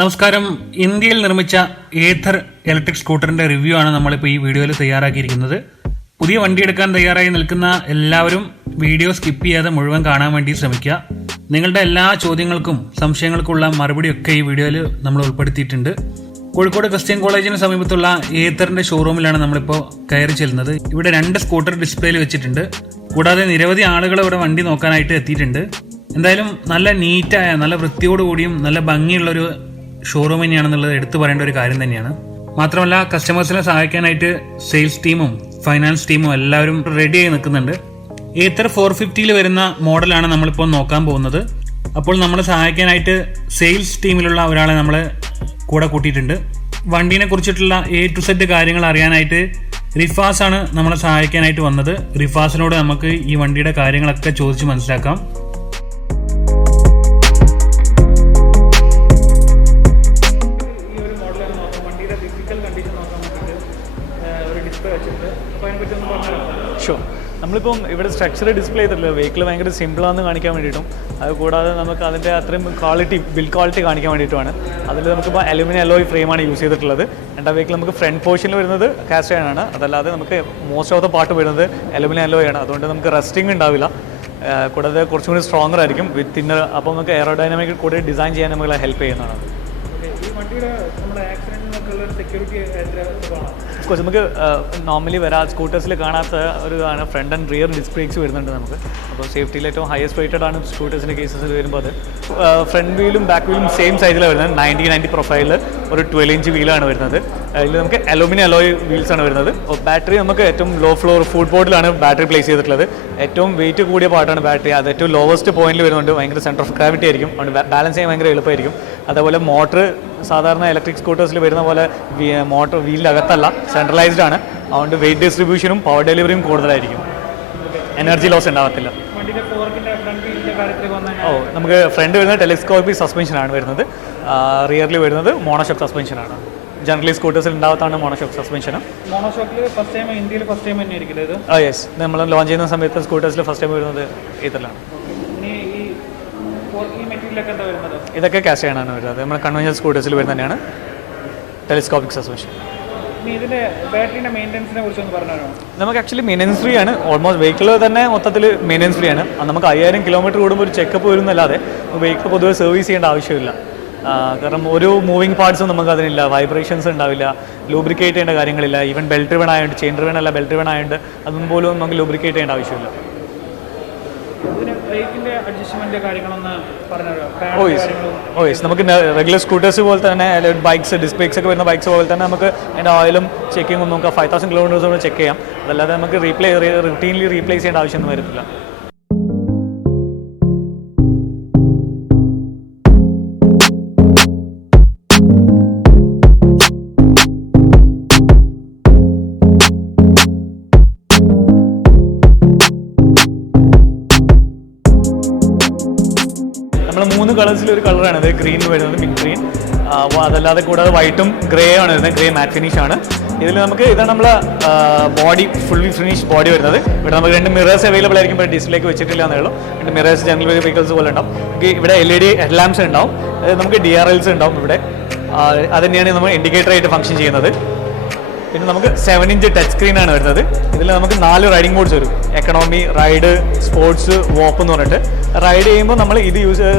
നമസ്കാരം. ഇന്ത്യയിൽ നിർമ്മിച്ച ഏഥർ ഇലക്ട്രിക് സ്കൂട്ടറിന്റെ റിവ്യൂ ആണ് നമ്മളിപ്പോൾ ഈ വീഡിയോയിൽ തയ്യാറാക്കിയിരിക്കുന്നത്. പുതിയ വണ്ടി എടുക്കാൻ തയ്യാറായി നിൽക്കുന്ന എല്ലാവരും വീഡിയോ സ്കിപ്പ് ചെയ്യാതെ മുഴുവൻ കാണാൻ വേണ്ടി ശ്രമിക്കുക. നിങ്ങളുടെ എല്ലാ ചോദ്യങ്ങൾക്കും സംശയങ്ങൾക്കുള്ള മറുപടിയൊക്കെ ഈ വീഡിയോയിൽ നമ്മൾ ഉൾപ്പെടുത്തിയിട്ടുണ്ട്. കോഴിക്കോട് ക്രിസ്ത്യൻ കോളേജിന് സമീപത്തുള്ള ഏഥറിന്റെ ഷോറൂമിലാണ് നമ്മളിപ്പോൾ കയറി ചെല്ലുന്നത്. ഇവിടെ 2 സ്കൂട്ടർ ഡിസ്പ്ലേയിൽ വെച്ചിട്ടുണ്ട്. കൂടാതെ നിരവധി ആളുകൾ ഇവിടെ വണ്ടി നോക്കാനായിട്ട് എത്തിയിട്ടുണ്ട്. എന്തായാലും നല്ല നീറ്റായ, നല്ല വൃത്തിയോടുകൂടിയും നല്ല ഭംഗിയുള്ളൊരു ഷോറൂം തന്നെയാണെന്നുള്ളത് എടുത്തു പറയേണ്ട ഒരു കാര്യം തന്നെയാണ്. മാത്രമല്ല, കസ്റ്റമേഴ്സിനെ സഹായിക്കാനായിട്ട് സെയിൽസ് ടീമും ഫൈനാൻസ് ടീമും എല്ലാവരും റെഡിയായി നിൽക്കുന്നുണ്ട്. ഏഥർ 450 വരുന്ന മോഡലാണ് നമ്മളിപ്പോൾ നോക്കാൻ പോകുന്നത്. അപ്പോൾ നമ്മളെ സഹായിക്കാനായിട്ട് സെയിൽസ് ടീമിലുള്ള ഒരാളെ നമ്മൾ കൂടെ കൂട്ടിയിട്ടുണ്ട്. വണ്ടീനെ കുറിച്ചിട്ടുള്ള A to Z കാര്യങ്ങൾ അറിയാനായിട്ട് റിഫാസ് ആണ് നമ്മളെ സഹായിക്കാനായിട്ട് വന്നത്. റിഫാസിനോട് നമുക്ക് ഈ വണ്ടിയുടെ കാര്യങ്ങളൊക്കെ ചോദിച്ച് മനസ്സിലാക്കാം. നമ്മളിപ്പം ഇവിടെ സ്ട്രക്ചർ ഡിസ്പ്ലേ ചെയ്തിട്ടില്ല. വെഹിക്കിൾ ഭയങ്കര സിമ്പിളാണെന്ന് കാണിക്കാൻ വേണ്ടിയിട്ടും അത് കൂടാതെ നമുക്ക് അതിൻ്റെ അത്രയും ബിൽഡ് ക്വാളിറ്റി കാണിക്കാൻ വേണ്ടിയിട്ടുമാണ്. അതിൽ നമുക്കിപ്പോൾ അലുമിനിയം അലോയ് ഫ്രെയിമാണ് യൂസ് ചെയ്തിട്ടുള്ളത്. എൻ്റെ വെഹിക്കിൾ നമുക്ക് ഫ്രണ്ട് പോർഷനിൽ വരുന്നത് കാസ്റ്റ് അയൺ ആണ്. അതല്ലാതെ നമുക്ക് മോസ്റ്റ് ഓഫ് ദ പാർട്ട് വരുന്നത് അലുമിനിയം അലോയ് ആണ്. അതുകൊണ്ട് നമുക്ക് റസ്റ്റിംഗ് ഉണ്ടാവില്ല. കൂടാതെ കുറച്ചും കൂടി സ്ട്രോങ്ങർ ആയിരിക്കും വിത്ത് തിന്നർ. അപ്പോൾ നമുക്ക് എയറോഡൈനാമിക് കൂടി ഡിസൈൻ ചെയ്യാൻ നമ്മളെ ഹെൽപ്പ് ചെയ്യുന്നതാണ്. ഓഫ്കോഴ്സ് നമുക്ക് നോർമലി സ്കൂട്ടേഴ്സിൽ കാണാത്ത ഒരു front and rear disc brakes വരുന്നുണ്ട് നമുക്ക്. അപ്പോൾ സേഫ്റ്റിയിൽ ഏറ്റവും ഹയസ്റ്റ് റേറ്റഡ് ആണ് സ്കൂട്ടേഴ്സിൻ്റെ കേസസിൽ വരുമ്പോൾ. അത് ഫ്രണ്ട് വീലും ബാക്ക് വീലും സെയിം സൈസിലാണ് വരുന്നത്. 90 പ്രൊഫൈലിൽ ഒരു 12 ഇഞ്ച് വീലാണ് വരുന്നത്. അതിൽ നമുക്ക് അലൂമിനിയം അലോയ് വീൽസാണ് വരുന്നത്. ബാറ്ററി നമുക്ക് ഏറ്റവും ലോ ഫ്ലോർ ഫുഡ് ബോർഡിലാണ് ബാറ്ററി പ്ലേസ് ചെയ്തിട്ടുള്ളത്. ഏറ്റവും വെയിറ്റ് കൂടിയ പാർട്ടാണ് ബാറ്ററി. അത് ഏറ്റവും ലോവസ്റ്റ് പോയിന്റിൽ വരുന്നുണ്ട്. ഭയങ്കര സെൻറ്റർ ഓഫ് ഗ്രാവിറ്റി ആയിരിക്കും. അതുകൊണ്ട് ബാലൻസ് ചെയ്യാൻ ഭയങ്കര എളുപ്പമായിരിക്കും. അതേപോലെ മോട്ടർ സാധാരണ ഇലക്ട്രിക് സ്കൂട്ടേഴ്സിൽ വരുന്ന പോലെ മോട്ടർ വീലിനകത്തല്ല, സെൻട്രലൈസ്ഡ് ആണ്. അതുകൊണ്ട് വെയിറ്റ് ഡിസ്ട്രിബ്യൂഷനും പവർ ഡെലിവറിയും കൂടുതലായിരിക്കും. എനർജി ലോസ് ഉണ്ടാകത്തില്ല. നമുക്ക് ഫ്രണ്ട് വരുന്നത് ടെലിസ്കോപ്പിക് സസ്പെൻഷനാണ് വരുന്നത്. റിയറിൽ വരുന്നത് മോണോഷോക്ക് സസ്പെൻഷനാണ്. ജനറലി സ്കൂട്ടേഴ്സിൽ ഉണ്ടാകത്താണ് മോണോഷോക്ക് സസ്പെൻഷൻ. യെസ്, നമ്മൾ ലോഞ്ച് ചെയ്യുന്ന സമയത്ത് സ്കൂട്ടേഴ്സിൽ ഫസ്റ്റ് ടൈം വരുന്നത് ഇതിലാണ്. ഇതൊക്കെ കാസ്റ്റ് അയണാണ് വരുന്നത്. നമ്മൾ കൺവെൻഷണൽ സ്കൂട്ടേഴ്സിൽ വരുന്നത് തന്നെയാണ് ടെലിസ്കോപ്പിക് സസ്പെൻഷൻ. നമുക്ക് ആക്ച്വലി മെയിൻ്റനൻസ് ഫ്രീ ആണ്. ഓൾമോസ്റ്റ് വെഹിക്കിൾ തന്നെ മൊത്തത്തിൽ മെയിൻ്റനൻസ് ഫ്രീ ആണ്. നമുക്ക് 5000 കിലോമീറ്റർ കൂടുമ്പോൾ ഒരു ചെക്കപ്പ് വരുന്നല്ലാതെ വെഹിക്കിൾ പൊതുവെ സർവീസ് ചെയ്യേണ്ട ആവശ്യമില്ല. കാരണം ഒരു മൂവിങ് പാർട്സും നമുക്ക് അതിനില്ല. വൈബ്രേഷൻസ് ഉണ്ടാവില്ല. ലൂബ്രിക്കേറ്റ് ചെയ്യേണ്ട കാര്യങ്ങളില്ല. ഈവൻ ബെൽറ്റ് റിവൺ ആയതുകൊണ്ട്, ചെയിൻ റിവൺ അല്ല ബെൽറ്റ് റിവൺ ആയതുകൊണ്ട് അതൊന്നും പോലും നമുക്ക് ലൂബ്രിക്കേറ്റ് ചെയ്യേണ്ട ആവശ്യമില്ല. നമുക്ക് റെഗുലർ സ്കൂട്ടേഴ്സ് പോലെ തന്നെ ബൈക്സ്, ഡിസ്ക് ബ്രേക്സ് ഒക്കെ വരുന്ന ബൈക്സ് പോലെ തന്നെ നമുക്ക് അതിൻ്റെ ഓയിലും ചെക്കിങ്ങും നമുക്ക് 5000 കിലോമീറ്റേഴ്സ് നമ്മൾ ചെക്ക് ചെയ്യാം. അതല്ലാതെ നമുക്ക് റുട്ടീൻലി റീപ്ലേസ് ചെയ്യേണ്ട ആവശ്യമൊന്നും വരുന്നില്ല. നമ്മൾ 3 കളേഴ്സിലൊരു കളറാണ്. ഗ്രീൻ വരുന്നത്, മിഡ് ഗ്രീൻ. അതല്ലാതെ കൂടാതെ വൈറ്റും ഗ്രേ ആണ് വരുന്നത്. ഗ്രേ മാറ്റ് ഫിനിഷ് ആണ്. ഇതിൽ നമുക്ക് ഇതാണ് നമ്മളെ ബോഡി, ഫുള്ളി ഫിനിഷ് ബോഡി വരുന്നത്. ഇവിടെ നമുക്ക് 2 മിറേഴ്സ് അവൈലബിൾ ആയിരിക്കും. ഇപ്പോൾ ഡിസ്പ്ലേക്ക് വെച്ചിട്ടില്ല എന്നേ ഉള്ളൂ. 2 മിറേഴ്സ് ജനറൽ വെഹിക്കിൾസ് പോലെ ഉണ്ടാവും. ഇവിടെ LED ഹെഡ് ലാംപ്സ് ഉണ്ടാവും. നമുക്ക് DRLs ഉണ്ടാവും ഇവിടെ. അത് തന്നെയാണ് നമ്മൾ ഇൻഡിക്കേറ്റർ ആയിട്ട് ഫംഗ്ഷൻ ചെയ്യുന്നത്. പിന്നെ നമുക്ക് 7 ഇഞ്ച് ടച്ച് സ്ക്രീനാണ് വരുന്നത്. ഇതിൽ നമുക്ക് 4 റൈഡിംഗ് മോഡ്സ് വരും. എക്കണോമി, റൈഡ്, സ്പോർട്സ്, വോക്ക് എന്ന് പറഞ്ഞിട്ട്. റൈഡ് ചെയ്യുമ്പോൾ നമ്മൾ ഇത്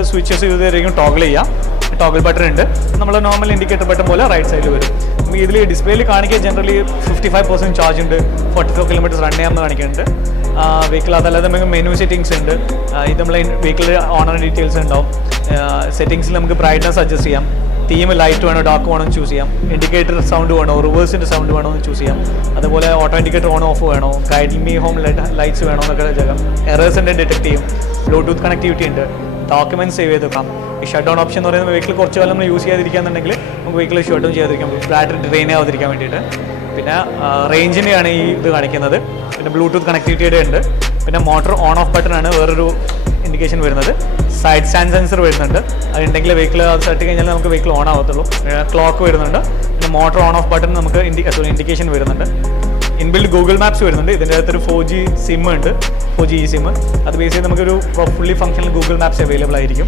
സ്വിച്ചസ് യൂസ് ചെയ്തായിരിക്കും ടോഗിൾ ചെയ്യാം. ടോഗിൾ ബട്ടൺ ഉണ്ട്. നമ്മൾ നോർമൽ ഇൻഡിക്കേറ്റർ ബട്ടൺ പോലെ റൈറ്റ് സൈഡിൽ വരും. ഇതിൽ ഡിസ്പ്ലേയിൽ കാണിക്കുക ജനറലി 55% ചാർജ് ഉണ്ട്, 44 കിലോമീറ്റേഴ്സ് റൺ ചെയ്യാമെന്ന് കാണിക്കുന്നുണ്ട് വെഹിക്കിൾ. അതല്ലാതെ നമുക്ക് മെനു സെറ്റിംഗ്സ് ഉണ്ട്. ഇത് നമ്മൾ വെഹിക്കിൾ ഓണർ ഡീറ്റെയിൽസ് ഉണ്ടാവും. സെറ്റിംഗ്സിൽ നമുക്ക് ബ്രൈറ്റ്നസ് അഡ്ജസ്റ്റ് ചെയ്യാം. തീം ലൈറ്റ് വേണോ ഡാർക്ക് വേണോ എന്ന് ചൂസ് ചെയ്യാം. ഇൻഡിക്കേറ്റർ സൗണ്ട് വേണോ, റിവേഴ്സിൻ്റെ സൗണ്ട് വേണോ എന്ന് ചൂസ് ചെയ്യാം. അതുപോലെ ഓട്ടോ ഇൻഡിക്കേറ്റർ ഓൺ ഓഫ് വേണോ, ഗൈഡിംഗ് മീ ഹോം ലൈറ്റ്സ് വേണോ എന്നൊക്കെ ചെയ്യാം. എറേഴ്സിൻ്റെ ഡിറ്റക്ട് ചെയ്യും. ബ്ലൂടൂത്ത് കണക്ടിവിറ്റി ഉണ്ട്. ഡോക്യുമെൻറ്റ്സ് സേവ് ചെയ്ത് വെക്കാം. ഈ ഷട്ട് ഡൗൺ ഓപ്ഷൻ എന്ന് പറയുന്നത് വെഹിക്കിൾ കുറച്ച് കാലം നമ്മൾ യൂസ് ചെയ്യാതിരിക്കുകയാണെന്നുണ്ടെങ്കിൽ നമുക്ക് വെഹിക്കിൾ ഷട്ട് ഡൗൺ ചെയ്യാതിരിക്കാം, ബാറ്ററി ഡ്രെയിൻ ആവാതിരിക്കാൻ വേണ്ടിയിട്ട്. പിന്നെ റേഞ്ചിനെയാണ് ഈ ഇത് കാണിക്കുന്നത്. പിന്നെ ബ്ലൂടൂത്ത് കണക്ടിവിറ്റിയുടെ ഉണ്ട്. പിന്നെ മോട്ടോർ ഓൺ ഓഫ് ബട്ടൺ ആണ് വേറൊരു ഇൻഡിക്കേഷൻ വരുന്നത്. സൈഡ് സ്റ്റാൻഡ് സെൻസർ വരുന്നുണ്ട്. അതുണ്ടെങ്കിൽ വെഹിക്കിൾ അത് തട്ടി കഴിഞ്ഞാൽ നമുക്ക് വെഹിക്കിൾ ഓൺ ആവത്തുള്ളൂ. ക്ലോക്ക് വരുന്നുണ്ട്. പിന്നെ മോട്ടോർ ഓൺ ഓഫ് ബട്ടൺ നമുക്ക് ഇൻഡിക്കേഷൻ വരുന്നുണ്ട്. ഇൻബിൽഡ് ഗൂഗിൾ മാപ്സ് വരുന്നുണ്ട്. ഇതിൻ്റെ അകത്തൊരു 4G സിം ഉണ്ട്, 4G eSIM. അത് ബേസ് ചെയ്ത് നമുക്കൊരു fully functional Google Maps available ആയിരിക്കും.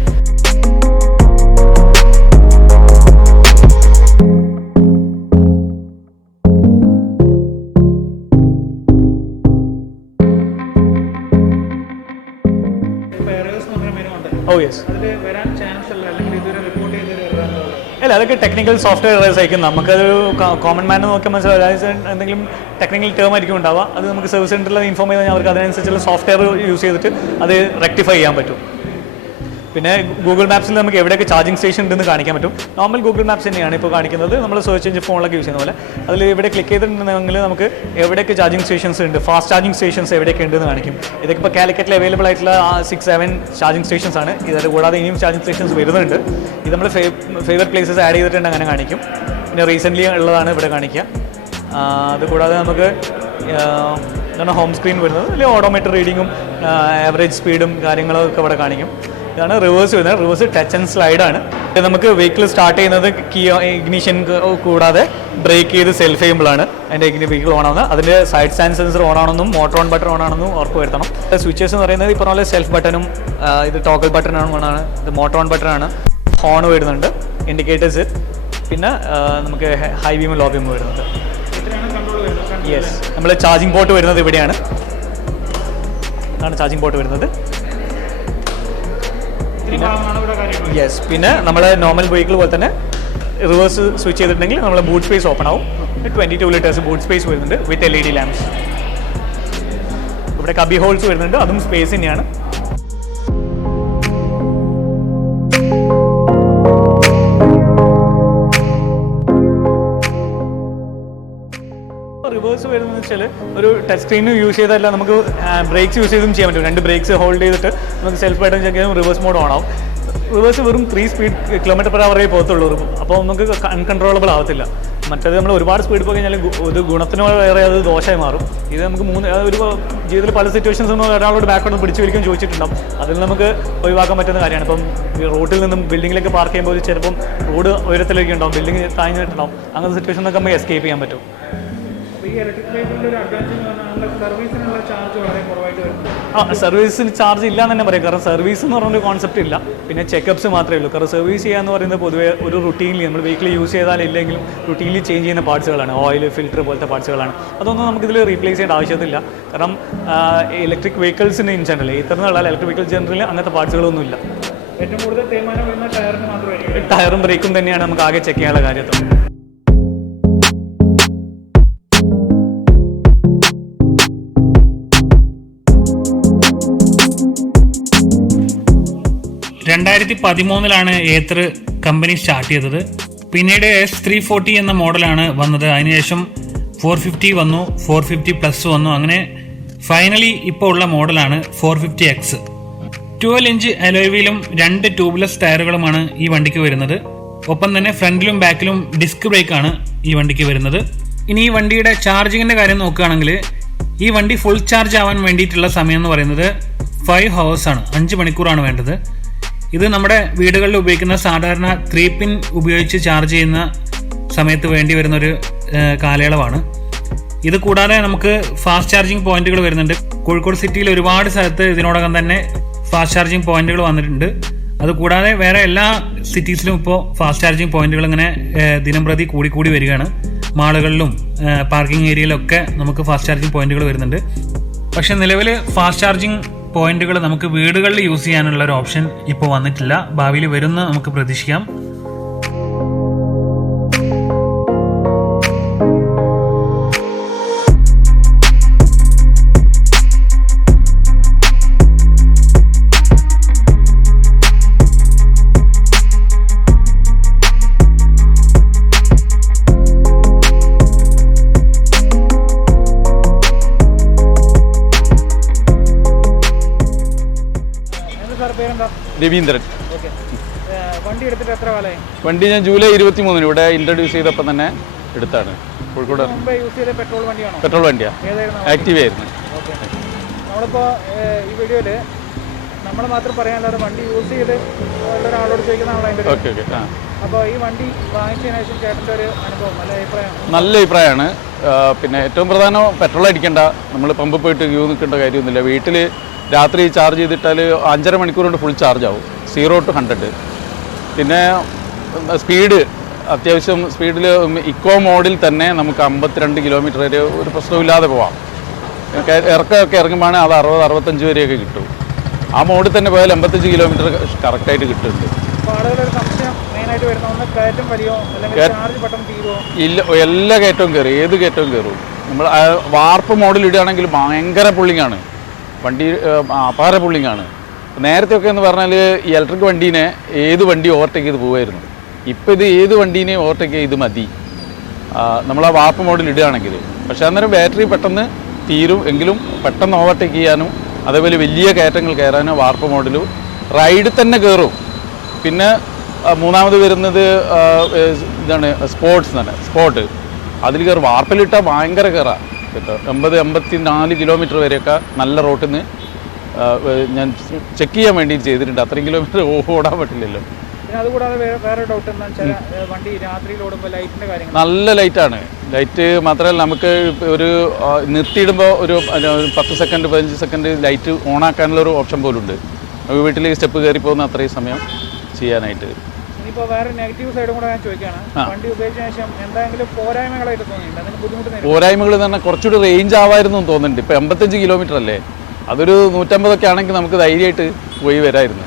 Oh yes. അല്ല, അതൊക്കെ ടെക്നിക്കൽ സോഫ്റ്റ്വെയർ എറേഴ്സ് ആയിരിക്കും. നമുക്കതൊരു കോമൺ മാൻ നോക്കിയാൽ മനസ്സിലാവും. അതായത് എന്തെങ്കിലും ടെക്നിക്കൽ ടേം ആയിരിക്കും ഉണ്ടാവുക. അത് നമുക്ക് സർവീസ് സെൻ്ററിൽ ഇൻഫോം ചെയ്താൽ അവർക്ക് അതിനനുസരിച്ചുള്ള സോഫ്റ്റ്വെയർ യൂസ് ചെയ്തിട്ട് അത് റെക്ടിഫൈ ചെയ്യാൻ പറ്റും. പിന്നെ ഗൂഗിൾ മാപ്സിൽ നമുക്ക് എവിടെയൊക്കെ ചാർജിങ് സ്റ്റേഷൻ ഉണ്ടെന്ന് കാണിക്കാൻ പറ്റും. നോർമൽ ഗൂഗിൾ മാപ്സ് തന്നെയാണ് ഇപ്പോൾ കാണിക്കുന്നത്, നമ്മൾ സെർച്ച് എഞ്ചിൻ ഫോണിലൊക്കെ യൂസ് ചെയ്യുന്ന പോലെ. അതിൽ ഇവിടെ ക്ലിക്ക് ചെയ്തിട്ടുണ്ടെങ്കിൽ നമുക്ക് എവിടെയൊക്കെ ചാർജിങ് സ്റ്റേഷൻസ് ഉണ്ട്, ഫാസ്റ്റ് ചാർജിങ് സ്റ്റേഷൻസ് എവിടെയൊക്കെ ഉണ്ടെന്ന് കാണിക്കും. ഇതൊക്കെ ഇപ്പോൾ കാലിക്കറ്റിൽ അവൈലബിൾ ആയിട്ടുള്ള 6-7 ചാർജിങ് സ്റ്റേഷൻസ് ആണ്. ഇത് കൂടാതെ ഇനിയും ചാർജിങ് സ്റ്റേഷൻസ് വരുന്നുണ്ട്. ഇത് നമ്മൾ ഫേവറേറ്റ് പ്ലേസസ് ആഡ് ചെയ്തിട്ടുണ്ട് അങ്ങനെ കാണിക്കും. പിന്നെ റീസെൻ്റ്ലി ഉള്ളതാണ് ഇവിടെ കാണിക്കുക. അതുകൂടാതെ നമുക്ക് ഇതാണ് ഹോം സ്ക്രീൻ വരുന്നത്. അല്ലെങ്കിൽ ഓഡോമീറ്റർ റീഡിങ്ങും ആവറേജ് സ്പീഡും കാര്യങ്ങളൊക്കെ ഇവിടെ കാണിക്കും. ഇതാണ് റിവേഴ്സ് വരുന്നത്. റിവേഴ്സ് ടച്ച് ആൻഡ് സ്ലൈഡാണ്. നമുക്ക് വെഹിക്കിൾ സ്റ്റാർട്ട് ചെയ്യുന്നത് ഇഗ്നിഷൻ കൂടാതെ ബ്രേക്ക് ചെയ്ത് സെൽഫ് ചെയ്യുമ്പോഴാണ് അതിൻ്റെ വെഹിക്കിൾ ഓൺ ആവുന്നത്. അതിൻ്റെ സൈഡ് സ്റ്റാൻഡ് സെൻസർ ഓൺ ആണെന്നും മോട്ടോർ ഓൺ ബട്ടൺ ഓൺ ആണെന്നും ഉറപ്പ് വരുത്തണം. സ്വിച്ചേഴ്സ് എന്ന് പറയുന്നത് ഇപ്പോൾ പോലെ സെൽഫ് ബട്ടണും ഇത് ടോഗിൾ ബട്ടണാണ്. ഇത് മോട്ടോർ ഓൺ ബട്ടണാണ്. ഹോൺ വരുന്നുണ്ട്, ഇൻഡിക്കേറ്റേഴ്സ്, പിന്നെ നമുക്ക് ഹൈ ബീമും ലോ ബീമും വരുന്നുണ്ട്. യെസ്, നമ്മൾ ചാർജിങ് പോർട്ട് വരുന്നത് ഇവിടെയാണ്. ഇതാണ് ചാർജിങ് പോർട്ട് വരുന്നത്. യെസ്, പിന്നെ നമ്മുടെ നോർമൽ വെഹിക്കിൾ പോലെ തന്നെ റിവേഴ്സ് സ്വിച്ച് ചെയ്തിട്ടുണ്ടെങ്കിൽ നമ്മൾ ബൂട്ട് സ്പേസ് ഓപ്പൺ ആവും. 22 ലിറ്റേഴ്സ് ബൂട്ട് സ്പേസ് വരുന്നുണ്ട് വിത്ത് LED ലാംപ്സ്. ഇവിടെ കബി ഹോൾസ് വരുന്നുണ്ട്, അതും സ്പേസ് തന്നെയാണ്. റിവേഴ്സ് വരുന്നത് വെച്ചാൽ ഒരു ടച്ച് സ്ക്രീൻ യൂസ് ചെയ്തല്ല, നമുക്ക് ബ്രേക്സ് യൂസ് ചെയ്തും ചെയ്യാൻ പറ്റും. 2 ബ്രേക്സ് ഹോൾഡ് ചെയ്തിട്ട് നമുക്ക് സെൽഫ് ബട്ടൺ ചെക്ക് ചെയ്താൽ റിവേഴ്സ് മോഡ് ഓൺ ആവും. റിവേഴ്സ് വെറും 3 സ്പീഡ് km/h പോകത്തുള്ളൂ. അപ്പോൾ നമുക്ക് അൺകൺട്രോളബിൾ ആവത്തില്ല. മറ്റേത് നമ്മൾ ഒരുപാട് സ്പീഡ് പോയി കഴിഞ്ഞാൽ ഒരു ഗുണത്തിന് വേറെ അത് ദോഷമായി മാറും. ഇത് നമുക്ക് ഒരു ജീവിതത്തിൽ പല സിറ്റുവേഷൻസ് ഒരാളോട് ബാക്കോട്ട് പിടിച്ച് വലിക്കും ചോദിച്ചിട്ടുണ്ടാവും. അതിൽ നമുക്ക് ഒഴിവാക്കാൻ പറ്റുന്ന കാര്യമാണ്. ഇപ്പം റോഡിൽ നിന്നും ബിൽഡിങ്ങിലേക്ക് പാർക്ക് ചെയ്യുമ്പോൾ ചിലപ്പം റോഡ് ഉയരത്തിലേക്ക് ഉണ്ടാവും, ബിൽഡിംഗ് താഴ്ന്നിട്ടുണ്ടാവും. അങ്ങനത്തെ സിറ്റുവേഷനൊക്കെ നമുക്ക് എസ്കേപ്പ് ചെയ്യാൻ പറ്റും. സർവീസിന് ചാർജ് ഇല്ല എന്ന് തന്നെ പറയാം. കാരണം സർവീസ് എന്ന് പറഞ്ഞൊരു കോൺസെപ്റ്റ് ഇല്ല. പിന്നെ ചെക്കപ്സ് മാത്രമേ ഉള്ളൂ. കാരണം സർവീസ് ചെയ്യാന്ന് പറയുന്നത് പൊതുവേ ഒരു റുട്ടീനിൽ നമ്മൾ വെഹിക്കിൾ യൂസ് ചെയ്താലില്ലെങ്കിലും റുട്ടീനിൽ ചേഞ്ച് ചെയ്യുന്ന പാർട്സുകളാണ്. ഓയിൽ, ഫിൽറ്റർ പോലത്തെ പാർട്സുകളാണ്. അതൊന്നും നമുക്കിതിൽ റീപ്ലേസ് ചെയ്യേണ്ട ആവശ്യമില്ല. കാരണം ഇലക്ട്രിക് വെഹിക്കിൾസിന് ഇൻ ജനറൽ ഇത്തരത്തിലുള്ള ഇലക്ട്രിക് വെഹിക്കിൾ ജനറലിൽ അങ്ങനത്തെ പാർട്സുകളൊന്നും ഇല്ല. ഏറ്റവും കൂടുതൽ തേയ്മാനം വരുന്ന ടയറിന് മാത്രമായിരിക്കും. ടയറും ബ്രേക്കും തന്നെയാണ് നമുക്ക് ആകെ ചെക്ക് ചെയ്യാനുള്ള കാര്യത്തിൽ. ഏത്തർ കമ്പനി സ്റ്റാർട്ട് ചെയ്തത്. പിന്നീട് S340 എന്ന മോഡലാണ് വന്നത്. അതിനുശേഷം 450 വന്നു, 450+ വന്നു. അങ്ങനെ ഫൈനലി ഇപ്പോൾ ഉള്ള മോഡലാണ് 450X. 12 ഇഞ്ച് അലോയ് വീലും 2 ട്യൂബ്ലെസ് ടയറുകളുമാണ് ഈ വണ്ടിക്ക് വരുന്നത്. ഒപ്പം തന്നെ ഫ്രണ്ടിലും ബാക്കിലും ഡിസ്ക് ബ്രേക്കാണ് ഈ വണ്ടിക്ക് വരുന്നത്. ഇനി ഈ വണ്ടിയുടെ ചാർജിങ്ങിന്റെ കാര്യം നോക്കുകയാണെങ്കിൽ ഈ വണ്ടി ഫുൾ ചാർജ് ആവാൻ വേണ്ടിയിട്ടുള്ള സമയം എന്ന് പറയുന്നത് 5 hours ആണ്. 5 മണിക്കൂറാണ് വേണ്ടത്. ഇത് നമ്മുടെ വീടുകളിൽ ഉപയോഗിക്കുന്ന സാധാരണ 3 പിൻ ഉപയോഗിച്ച് ചാർജ് ചെയ്യുന്ന സമയത്ത് വേണ്ടി വരുന്നൊരു കാലയളവാണ്. ഇത് കൂടാതെ നമുക്ക് ഫാസ്റ്റ് ചാർജിങ് പോയിന്റുകൾ വരുന്നുണ്ട്. കോഴിക്കോട് സിറ്റിയിൽ ഒരുപാട് സ്ഥലത്ത് ഇതിനോടകം തന്നെ ഫാസ്റ്റ് ചാർജിങ് പോയിന്റുകൾ വന്നിട്ടുണ്ട്. അതുകൂടാതെ വേറെ എല്ലാ സിറ്റീസിലും ഇപ്പോൾ ഫാസ്റ്റ് ചാർജിങ് പോയിന്റുകൾ ഇങ്ങനെ ദിനംപ്രതി കൂടി വരികയാണ്. മാളുകളിലും പാർക്കിംഗ് ഏരിയയിലൊക്കെ നമുക്ക് ഫാസ്റ്റ് ചാർജിങ് പോയിന്റുകൾ വരുന്നുണ്ട്. പക്ഷെ നിലവിൽ ഫാസ്റ്റ് ചാർജിങ് പോയിന്റുകൾ നമുക്ക് വീടുകളിൽ യൂസ് ചെയ്യാനുള്ള ഒരു ഓപ്ഷൻ ഇപ്പോൾ വന്നിട്ടില്ല. ഭാവിയിൽ വരുന്ന നമുക്ക് പ്രതീക്ഷിക്കാം. രവീന്ദ്രൻ. വണ്ടി എടുത്തിട്ട് എത്ര കാലമായി? വണ്ടി ഞാൻ ജൂലൈ 23 ഇവിടെ ഇൻട്രൊഡ്യൂസ് ചെയ്തപ്പോൾ തന്നെ എടുത്താണ്. കോഴിക്കോട് പെട്രോൾ വണ്ടിയാണ്, ആക്റ്റീവ് ആയിരുന്നു. നമ്മളിപ്പോൾ ഈ വീഡിയോയിൽ നമ്മൾ മാത്രം പറയാനല്ലാതെ വണ്ടി യൂസ് ചെയ്ത് ഒരാളോട് ചോദിക്കുന്നതാണ്. Okay okay. ആ, അപ്പോൾ ഈ വണ്ടി വാങ്ങിച്ചതിന് ശേഷം ചേട്ടൻ്റെ ഒരു അനുഭവം, നല്ല അഭിപ്രായം? നല്ല അഭിപ്രായമാണ്. പിന്നെ ഏറ്റവും പ്രധാനം പെട്രോൾ അടിക്കേണ്ട, നമ്മൾ പമ്പിൽ പോയിട്ട് ക്യൂ നിൽക്കേണ്ട കാര്യമൊന്നുമില്ല. വീട്ടിൽ രാത്രി ചാർജ് ചെയ്തിട്ടാൽ 5.5 മണിക്കൂർ കൊണ്ട് ഫുൾ ചാർജ് ആവും, 0 to 100. പിന്നെ സ്പീഡ് അത്യാവശ്യം സ്പീഡിൽ ഇക്കോ മോഡിൽ തന്നെ നമുക്ക് 52 കിലോമീറ്റർ വരെ ഒരു പ്രശ്നമില്ലാതെ പോവാം. ഇറക്കമൊക്കെ ഇറങ്ങുമ്പോൾ അത് 60-65 വരെയൊക്കെ കിട്ടും. ആ മോഡിൽ തന്നെ പോയാൽ 85 കിലോമീറ്റർ കറക്റ്റായിട്ട് കിട്ടുന്നുണ്ട്. ഇല്ല, എല്ലാ കയറ്റവും കയറി, ഏത് കയറ്റവും കയറും. നമ്മൾ വാർപ്പ് മോഡിൽ ഇടുകയാണെങ്കിൽ ഭയങ്കര പുള്ളിങ്ങാണ് വണ്ടി, അപാര പുള്ളിങ്ങാണ്. നേരത്തെയൊക്കെ എന്ന് പറഞ്ഞാൽ ഈ ഇലക്ട്രിക് വണ്ടീനെ ഏത് വണ്ടി ഓവർടേക്ക് ചെയ്ത് പോകുമായിരുന്നു. ഇപ്പോൾ ഇത് ഏത് വണ്ടീനെയും ഓവർടേക്ക് ചെയ്ത് മതി നമ്മൾ ആ വാർപ്പ് മോഡിൽ ഇടുകയാണെങ്കിൽ. പക്ഷേ അന്നേരം ബാറ്ററി പെട്ടെന്ന് തീരും, എങ്കിലും പെട്ടെന്ന് ഓവർടേക്ക് ചെയ്യാനും അതേപോലെ വലിയ കയറ്റങ്ങൾ കയറാനും വാർപ്പ് മോഡിൽ റൈഡിൽ തന്നെ കയറും. പിന്നെ മൂന്നാമത് വരുന്നത് ഇതാണ് സ്പോർട്സ് തന്നെ, സ്പോട്ട്. അതിൽ കയറും, വാർപ്പിലിട്ടാൽ ഭയങ്കര കയറാം കേട്ടോ. 80-84 കിലോമീറ്റർ വരെയൊക്കെ നല്ല റോട്ടിൽ നിന്ന് ഞാൻ ചെക്ക് ചെയ്യാൻ വേണ്ടി ചെയ്തിട്ടുണ്ട്. അത്രയും കിലോമീറ്റർ ഓടാൻ പറ്റില്ലല്ലോ. അതുകൂടാതെ വേറെ ഡൗട്ട് എന്താ വെച്ചാൽ വണ്ടി രാത്രിയിൽ ഓടുമ്പോൾ ലൈറ്റിൻ്റെ കാര്യങ്ങൾ നല്ല ലൈറ്റാണ്. ലൈറ്റ് മാത്രമല്ല, നമുക്ക് ഒരു നിർത്തിയിടുമ്പോൾ ഒരു 10 സെക്കൻഡ് 15 സെക്കൻഡ് ലൈറ്റ് ഓണാക്കാനുള്ള ഒരു ഓപ്ഷൻ പോലും ഉണ്ട്. നമുക്ക് വീട്ടിൽ സ്റ്റെപ്പ് കയറി പോകുന്ന അത്രയും സമയം ചെയ്യാനായിട്ട്. ഇനിയിപ്പോൾ വേറെ നെഗറ്റീവ് സൈഡും കൂടെ ഞാൻ ചോദിക്കുകയാണ്, വണ്ടി ഉപയോഗിച്ചതിന് ശേഷം എന്തെങ്കിലും പോരായ്മകളായിട്ട് തോന്നിയിട്ടുണ്ട്? അതിന് ബുദ്ധിമുട്ട് പോരായ്മകൾ എന്ന് പറഞ്ഞാൽ കുറച്ചുകൂടി റേഞ്ച് ആവായിരുന്നു എന്ന് തോന്നുന്നുണ്ട്. ഇപ്പോൾ 85 കിലോമീറ്റർ അല്ലേ, അതൊരു 150 ആണെങ്കിൽ നമുക്ക് ധൈര്യമായിട്ട് പോയി വരായിരുന്നു.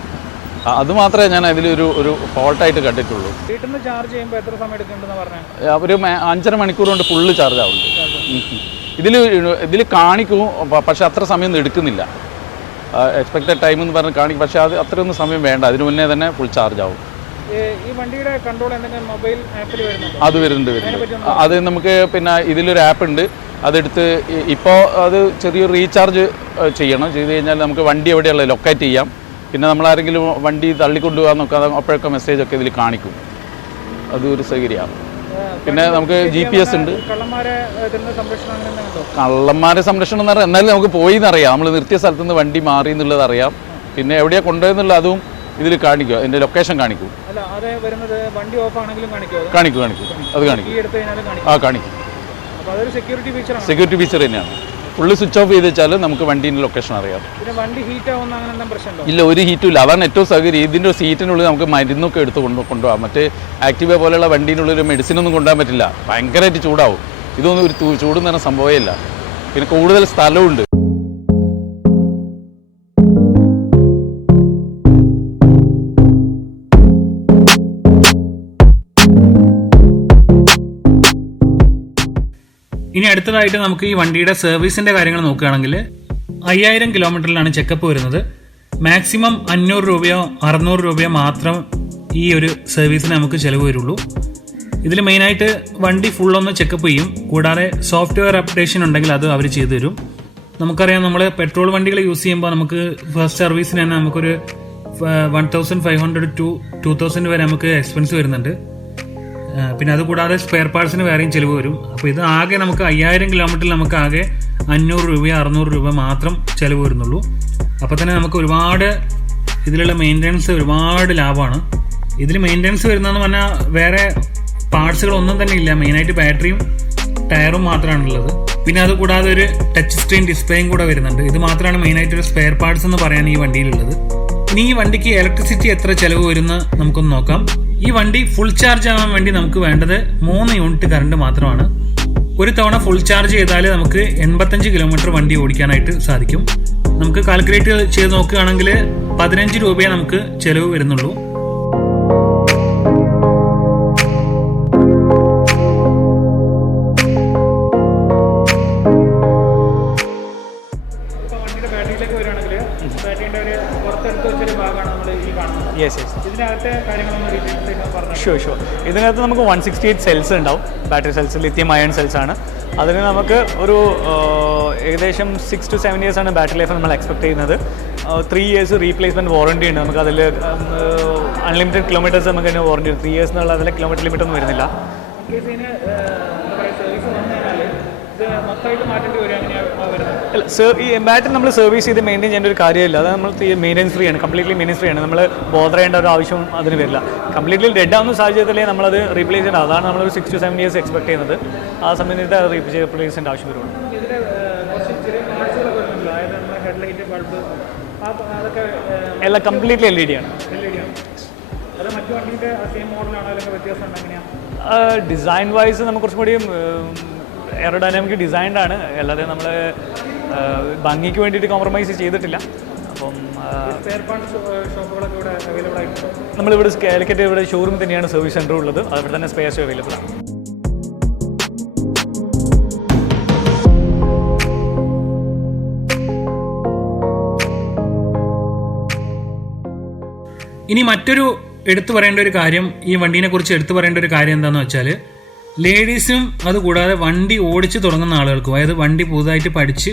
അത് മാത്രമേ ഞാൻ അതിലൊരു ഫോൾട്ടായിട്ട് കണ്ടിട്ടുള്ളൂ. വീട്ടിൽ നിന്ന് ചാർജ് ചെയ്യുമ്പോൾ എത്ര സമയം എടുക്കുന്നുണ്ടെന്ന് പറഞ്ഞാൽ? ഒരു 5.5 മണിക്കൂർ കൊണ്ട് ഫുള്ള് ചാർജ് ആവുന്നുണ്ട്. ഇതിൽ കാണിക്കും, പക്ഷെ അത്ര സമയമൊന്നും എടുക്കുന്നില്ല. എക്സ്പെക്റ്റഡ് ടൈം എന്ന് പറഞ്ഞ് കാണിക്കും, പക്ഷേ അത് അത്രയൊന്നും സമയം വേണ്ട, അതിന് മുന്നേ തന്നെ ഫുൾ ചാർജ് ആവും. ഈ വണ്ടിയുടെ കൺട്രോൾ എന്തെങ്കിലും മൊബൈൽ ആപ്പിൽ വരുന്നുണ്ടോ? അത് വരുന്നുണ്ട്. അത് നമുക്ക് പിന്നെ ഇതിലൊരു ആപ്പ് ഉണ്ട്, അതെടുത്ത് ഇപ്പോൾ അത് ചെറിയൊരു റീചാർജ് ചെയ്യണം. ചെയ്ത് കഴിഞ്ഞാൽ നമുക്ക് വണ്ടി എവിടെയുള്ളത് ലൊക്കേറ്റ് ചെയ്യാം. പിന്നെ നമ്മളാരെങ്കിലും വണ്ടി തള്ളിക്കൊണ്ടുപോകാൻ നോക്കാം, അപ്പോഴൊക്കെ മെസ്സേജൊക്കെ ഇതിൽ കാണിക്കും. അതൊരു സൗകര്യമാണ്. പിന്നെ നമുക്ക് GPS ഉണ്ട്. കള്ളന്മാരെ സംരക്ഷണം എന്ന് പറഞ്ഞാൽ എന്നാലും നമുക്ക് പോയി എന്നറിയാം, നമ്മൾ നിർത്തിയ സ്ഥലത്ത് നിന്ന് വണ്ടി മാറി എന്നുള്ളത് അറിയാം. പിന്നെ എവിടെയാണ് കൊണ്ടുപോയെന്നുള്ള അതും ഇതിൽ കാണിക്കും, അതിൻ്റെ ലൊക്കേഷൻ കാണിക്കും. കാണിക്കും അത് കാണിക്കും. കാണിക്കും. സെക്യൂരിറ്റി ഫീച്ചർ തന്നെയാണ്. ഫുള്ള് സ്വിച്ച് ഓഫ് ചെയ്ത് വെച്ചാൽ നമുക്ക് വണ്ടീൻ്റെ ലൊക്കേഷൻ അറിയാം. ഇല്ല, ഒരു ഹീറ്റും ഇല്ല. അതാണ് ഏറ്റവും സൗകര്യം. ഇതിൻ്റെ സീറ്റിനുള്ളിൽ നമുക്ക് മരുന്നൊക്കെ എടുത്ത് കൊണ്ടുപോകാം. മറ്റേ ആക്റ്റീവ പോലെയുള്ള വണ്ടീനുള്ളിൽ മെഡിസിനൊന്നും കൊണ്ടുപോകാൻ പറ്റില്ല, ഭയങ്കരമായിട്ട് ചൂടാവും. ഇതൊന്നും ഒരു ചൂടെന്ന് പറഞ്ഞ സംഭവമേ ഇല്ല. പിന്നെ കൂടുതൽ സ്ഥലമുണ്ട്. ഇനി അടുത്തതായിട്ട് നമുക്ക് ഈ വണ്ടിയുടെ സർവീസിന്റെ കാര്യങ്ങൾ നോക്കുകയാണെങ്കിൽ 5000 കിലോമീറ്ററിലാണ് ചെക്കപ്പ് വരുന്നത്. മാക്സിമം 500 രൂപയോ 600 രൂപയോ മാത്രം ഈ ഒരു സർവീസിന് നമുക്ക് ചിലവ് വരുള്ളൂ. ഇതിൽ മെയിനായിട്ട് വണ്ടി ഫുള്ളൊന്ന് ചെക്കപ്പ് ചെയ്യും, കൂടാതെ സോഫ്റ്റ്വെയർ അപ്ഡേഷൻ ഉണ്ടെങ്കിൽ അത് അവർ ചെയ്തു തരും. നമുക്കറിയാം, നമ്മൾ പെട്രോൾ വണ്ടികൾ യൂസ് ചെയ്യുമ്പോൾ നമുക്ക് ഫസ്റ്റ് സർവീസിന് തന്നെ നമുക്കൊരു 1500 to 2000 വരെ നമുക്ക് എക്സ്പെൻസ് വരുന്നുണ്ട്. പിന്നെ അതുകൂടാതെ സ്പെയർ പാർട്സിന് വേറെയും ചിലവ് വരും. അപ്പോൾ ഇത് ആകെ നമുക്ക് 5000 കിലോമീറ്ററിൽ നമുക്ക് ആകെ 500 രൂപയോ 600 രൂപ മാത്രം ചിലവ് വരുന്നുള്ളൂ. അപ്പോൾ തന്നെ നമുക്ക് ഒരുപാട് ഇതിലുള്ള മെയിൻ്റനൻസ് ഒരുപാട് ലാഭമാണ്. ഇതിൽ മെയിൻ്റനൻസ് വരുന്നതെന്ന് പറഞ്ഞാൽ വേറെ പാർട്സുകളൊന്നും തന്നെ ഇല്ല, മെയിനായിട്ട് ബാറ്ററിയും ടയറും മാത്രമാണുള്ളത്. പിന്നെ അതുകൂടാതെ ഒരു ടച്ച് സ്ക്രീൻ ഡിസ്പ്ലേയും കൂടെ വരുന്നുണ്ട്. ഇത് മാത്രമാണ് മെയിനായിട്ടൊരു സ്പെയർ പാർട്സ് എന്ന് പറയാൻ ഈ വണ്ടിയിലുള്ളത്. ഇനി ഈ വണ്ടിക്ക് ഇലക്ട്രിസിറ്റി എത്ര ചിലവ് വരുമെന്ന് നമുക്കൊന്ന് നോക്കാം. ഈ വണ്ടി ഫുൾ ചാർജ് ആവാൻ വേണ്ടി നമുക്ക് വേണ്ടത് 3 യൂണിറ്റ് കറണ്ട് മാത്രമാണ്. ഒരു തവണ ഫുൾ ചാർജ് ചെയ്താൽ നമുക്ക് 85 കിലോമീറ്റർ വണ്ടി ഓടിക്കാനായിട്ട് സാധിക്കും. നമുക്ക് കാൽക്കുലേറ്റ് ചെയ്ത് നോക്കുകയാണെങ്കിൽ 15 രൂപയെ നമുക്ക് ചിലവ് വരുന്നുള്ളൂ. ഷുവർ. ഇതിനകത്ത് നമുക്ക് 168 സെൽസ് ഉണ്ടാവും, battery cells, lithium ion cells ആണ്. അതിന് നമുക്ക് ഒരു ഏകദേശം 6 to 7 years ആണ് ബാറ്ററി ലൈഫ് നമ്മൾ എക്സ്പെക്ട് ചെയ്യുന്നത്. 3 years റീപ്ലേസ്മെൻറ്റ് വാറണ്ടി ഉണ്ട്. നമുക്ക് അതിൽ അൺലിമിറ്റഡ് കിലോമീറ്റേഴ്സ് നമുക്ക് അതിന് വാറണ്ടി ഉണ്ട്. 3 years എന്നുള്ള അതിൽ കിലോമീറ്റർ ലിമിറ്റ് ഒന്നും വരുന്നില്ല. ഈ ബാറ്ററി നമ്മൾ സർവീസ് ചെയ്ത് മെയിൻറ്റെയിൻ ചെയ്യേണ്ട ഒരു കാര്യമില്ല. അത് നമ്മൾ മെയിൻ്റെനൻസ് ഫ്രീ ആണ്, കംപ്ലീറ്റ്ലി മെയിൻ്റെനൻസ് ഫ്രീ ആണ്. നമ്മൾ ബോധർ ചെയ്യേണ്ട ഒരു ആവശ്യം അതിന് വരില്ല. കംപ്ലീറ്റ്ലി ഡെഡ് ആവുന്ന സാഹചര്യത്തിലേ നമ്മളത് റീപ്ലേസ് ചെയ്യണം. അതാണ് നമ്മളൊരു 6 to 7 years എക്സ്പെക്ട് ചെയ്യുന്നത്. ആ സമയത്ത് അത് റീപ്ലേസ് ചെയ്യേണ്ട ആവശ്യം വരുള്ളൂ. എല്ലാം കംപ്ലീറ്റ്ലി LED ആണ്. ഡിസൈൻ വൈസ് നമുക്ക് കുറച്ചും കൂടി എയറോഡൈനാമിക് ഡിസൈൻഡ് ആണ്, അല്ലാതെ നമ്മൾ ഭംഗിക്ക് വേണ്ടിയിട്ട് കോംപ്രമൈസ് ചെയ്തിട്ടില്ല. അപ്പം നമ്മളിവിടെ കാലിക്കറ്റ് ഇവിടെ ഷോറൂമിൽ തന്നെയാണ് സർവീസ് സെൻ്റർ ഉള്ളത്. അവിടെ തന്നെ സ്പെയർസ് അവൈലബിൾ ആണ്. ഇനി മറ്റൊരു എടുത്തു പറയേണ്ട ഒരു കാര്യം, ഈ വണ്ടീനെ കുറിച്ച് എടുത്തു പറയേണ്ട ഒരു കാര്യം എന്താണെന്ന് വെച്ചാൽ, ലേഡീസും അതുകൂടാതെ വണ്ടി ഓടിച്ച് തുടങ്ങുന്ന ആളുകൾക്കും, അതായത് വണ്ടി പുതുതായിട്ട് പഠിച്ച്